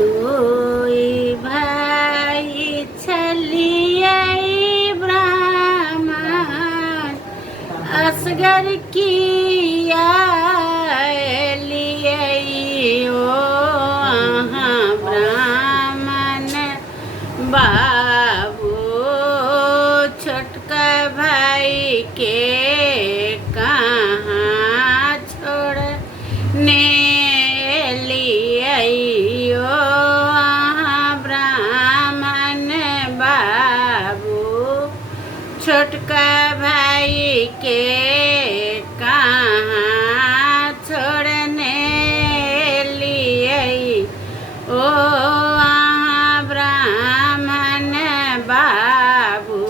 दुई भाई छलिए ब्राह्मण असगर किया लिए ओ अहाँ ब्राह्मण बाबू छोटका भाई के कहाँ छोड़ने लिए ओ अहाँ ब्राह्मण बाबू छोटका भाई के कहाँ छोड़ने लिए ओ अहाँ ब्राह्मण बाबू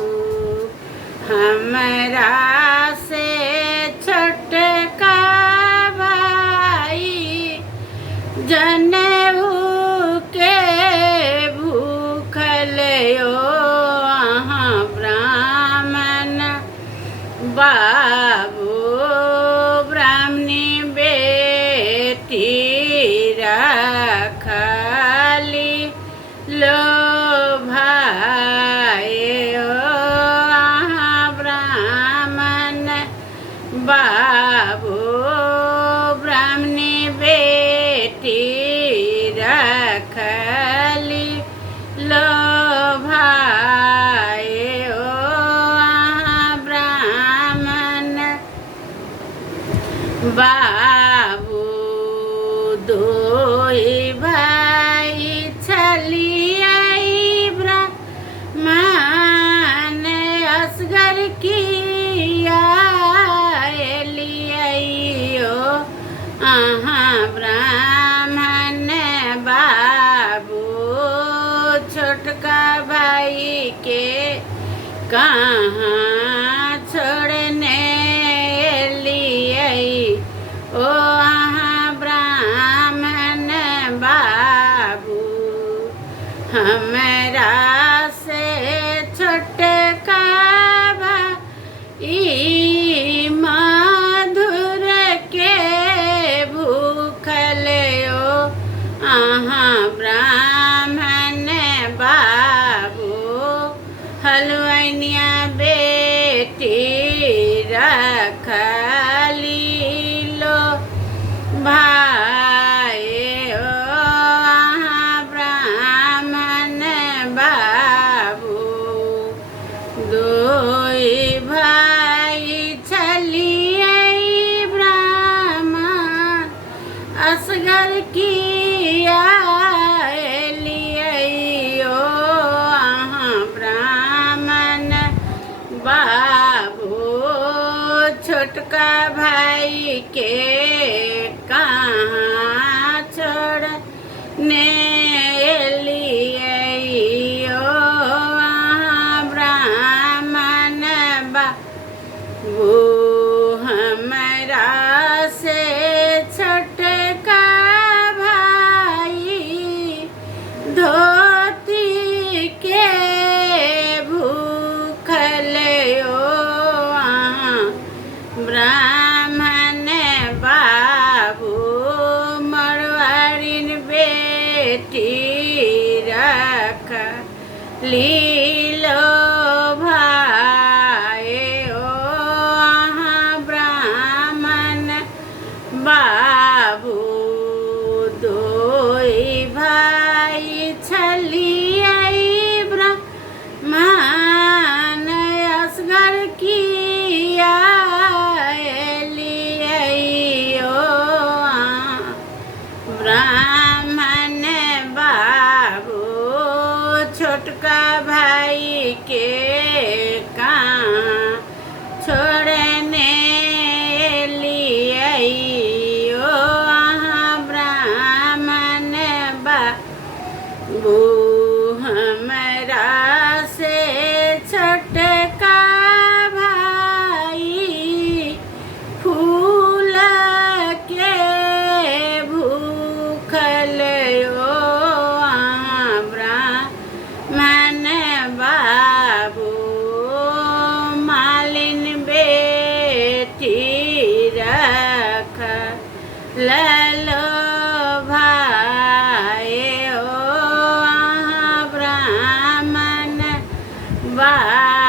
हमरा से छोटका भाई जनेऊ के भूखल ओ अहाँ ब्राह्मण बाबू ब्राह्मणी बेटी रखली लो भाई ओ अहाँ ब्राह्मण बाबू ब्राह्मणी बेटी रखली लो भाई ओ अहाँ ब्राह्मण बाबू दुई भाई छलिए ब्राह्मण असगर किया लिए ओ अहाँ ब्राह्मण बाबू छोटका भाई के कहाँ छोड़ने लिए ओ अहाँ ब्राह्मण बाबू हमरा से छोटका भाई मधुर के भूखल ओ अहाँ ब्राह्मण बाबू हलवनिया बेटी रखली लो भाई ओ अहाँ ब्राह्मण बाबू दुई भाई छलिए ब्राह्मण असगर किया लिए ओ अहाँ ब्राह्मण बाबू छोटका भाई के कहाँ छोड़ने लिए ओ अहाँ ब्राह्मण बाबू हमरा से छोटका भाई धोती के भूखल ओ अहाँ ब्राह्मण बाबू मरवारिन बेटी रखली लो भाई ओ अहाँ ब्राह्मण बाबू दुई भाई छलिए ब्राह्मण असगर किया लिए ओ अहाँ ब्राह्मण बाबू छोटका भाई के कहाँ छोड़ने लिए ओ अहाँ ब्राह्मण बाबू हमरा से छोटका भाई फूल के भूखल ओ अहाँ ब्राह्मण बाबू मालिन बेटी रख ललो भाई ओ बाबू